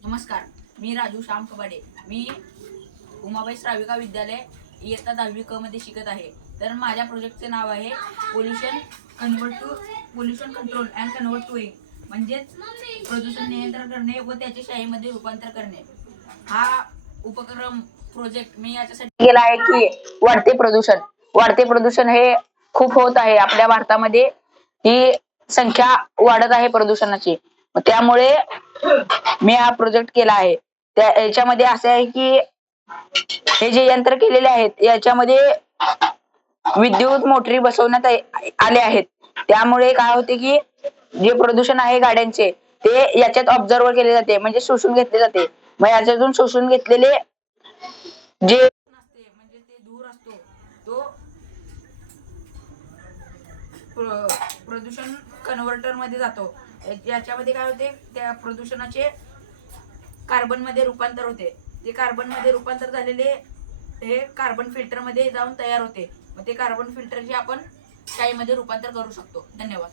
नमस्कार, मी राजू श्याम कबाडे. मी उमाबाई श्राविका विद्यालय इयत्ता 10वी क मध्ये शिकत आहे. तर माझ्या प्रोजेक्टचे नाव आहे पोल्युशन कंट्रोल अँड कन्व्हर्ट, म्हणजेच प्रदूषण नियंत्रण करणे व त्याचे शाळेमध्ये रूपांतर करणे. हा उपक्रम प्रोजेक्ट मी याच्यासाठी केला आहे की वाढते प्रदूषण हे खूप होत आहे. आपल्या भारतामध्ये ही संख्या वाढत आहे प्रदूषणाची. त्यामुळे मी हा प्रोजेक्ट केला आहे. याच्यामध्ये असे आहे की हे जे यंत्र केलेले आहेत याच्यामध्ये विद्युत मोटरी बसवण्यात आले आहेत. त्यामुळे काय होते की जे प्रदूषण आहे गाड्यांचे ते याच्यात ऑब्झर्व केले जाते, म्हणजे शोषून घेतले जाते. मग याच्यातून शोषून घेतलेले जे नसते म्हणजे ते धूर असतो तो प्रदूषण कन्व्हर्टर मध्ये जातो. याच्यामध्ये काय होते, त्या प्रदूषणाचे कार्बन मध्ये रूपांतर होते. ते कार्बन मध्ये रूपांतर झालेले हे कार्बन फिल्टर मध्ये जाऊन तयार होते. मग ते कार्बन फिल्टरचे आपण शाईमध्ये रूपांतर करू शकतो. धन्यवाद.